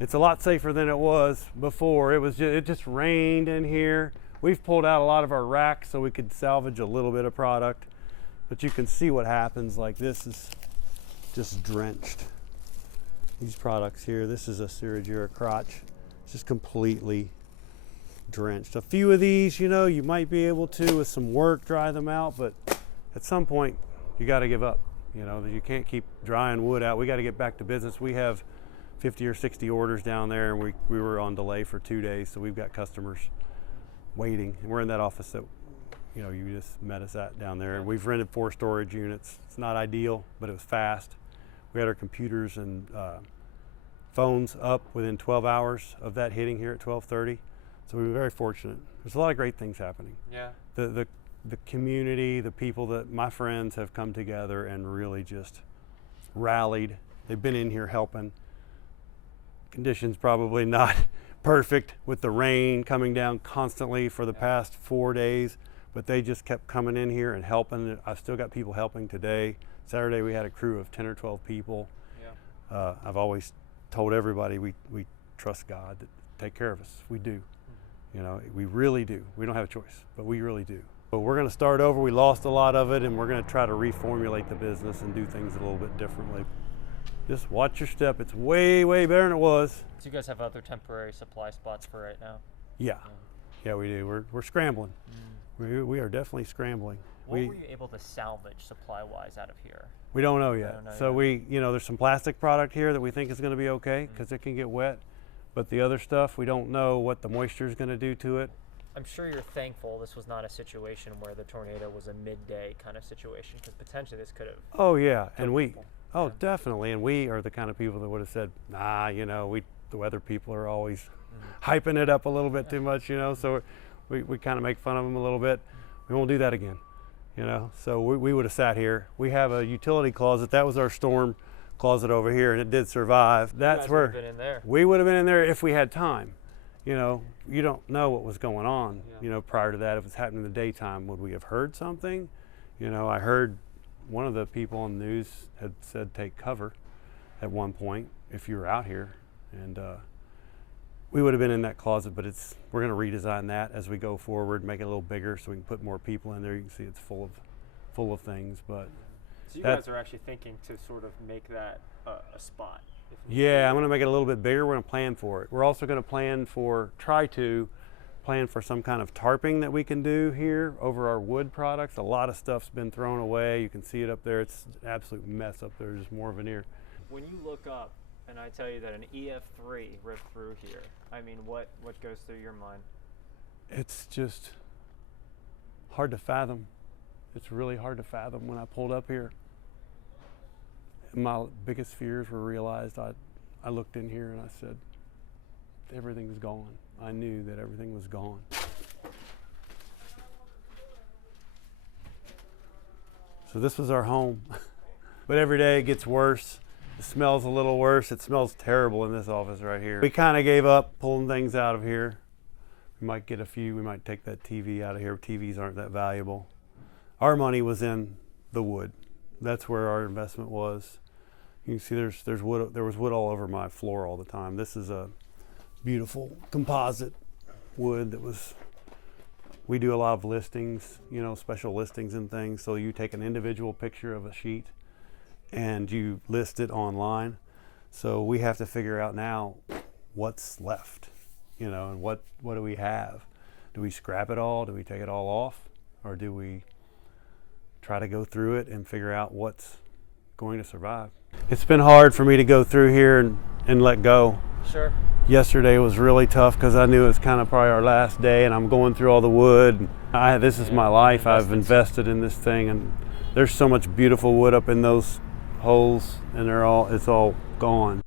It's a lot safer than it was before. It just rained in here. We've pulled out a lot of our racks so we could salvage a little bit of product, but you can see what happens. Like this is just drenched. These products here, this is a Syragera crotch. It's just completely drenched. A few of these, you know, you might be able to, with some work, dry them out, but at some point you got to give up. You know, you can't keep drying wood out. We got to get back to business. We have 50 or 60 orders down there, and we were on delay for 2 days, so we've got customers waiting. And we're in that office that, you know, you just met us at down there. We've rented 4 storage units. It's not ideal, but it was fast. We had our computers and phones up within 12 hours of that hitting here at 12:30. So we were very fortunate. There's a lot of great things happening. Yeah. The community, the people that my friends have come together and really just rallied. They've been in here helping. Conditions probably not perfect with the rain coming down constantly for the past 4 days, but they just kept coming in here and helping. I've still got people helping today. Saturday we had a crew of 10 or 12 people. Yeah. I've always told everybody we trust God to take care of us. We do. You know, we really do. We don't have a choice, but we really do. But we're going to start over. We lost a lot of it, and we're going to try to reformulate the business and do things a little bit differently. Just watch your step. It's way, way better than it was. So you guys have other temporary supply spots for right now? Yeah. Yeah, we do. We're scrambling. We are definitely scrambling. What were you able to salvage supply-wise out of here? We don't know yet. So you know, there's some plastic product here that we think is going to be okay because it can get wet. But the other stuff, we don't know what the moisture is going to do to it. I'm sure you're thankful this was not a situation where the tornado was a midday kind of situation, because potentially this could have. Oh yeah, and definitely, and we are the kind of people that would have said, nah, you know, the weather people are always hyping it up a little bit too much, you know, so we kind of make fun of them a little bit. We won't do that again, you know, so we would have sat here. We have a utility closet. That was our storm closet over here, and it did survive. That's where we would have been in there if we had time. You know, you don't know what was going on, you know, prior to that. If it's happening in the daytime, would we have heard something? You know, I heard one of the people on the news had said take cover at one point if you were out here, and we would have been in that closet, but we're going to redesign that as we go forward, make it a little bigger so we can put more people in there. You can see it's full of things, but so you guys are actually thinking to sort of make that a spot. Yeah, I'm going to make it a little bit bigger. We're going to plan for it. We're also going to try to plan for some kind of tarping that we can do here over our wood products. A lot of stuff's been thrown away. You can see it up there. It's an absolute mess up there. There's more veneer. When you look up and I tell you that an EF-3 ripped through here, I mean, what goes through your mind? It's just hard to fathom. It's really hard to fathom. When I pulled up here, my biggest fears were realized. I looked in here and I said, everything's gone. I knew that everything was gone. So this was our home. But every day it gets worse. It smells a little worse. It smells terrible in this office right here. We kind of gave up pulling things out of here. We might get a few. We might take that TV out of here. TVs aren't that valuable. Our money was in the wood. That's where our investment was. You can see there's wood. There was wood all over my floor all the time. This is a beautiful composite wood that was. We do a lot of listings, you know, special listings and things. So you take an individual picture of a sheet and you list it online. So we have to figure out now what's left, you know, and what do we have? Do we scrap it all? Do we take it all off? Or do we try to go through it and figure out what's going to survive? It's been hard for me to go through here and let go. Sure. Yesterday was really tough because I knew it was kind of probably our last day, and I'm going through all the wood. This is my life. I've invested in this thing, and there's so much beautiful wood up in those holes, and it's all gone.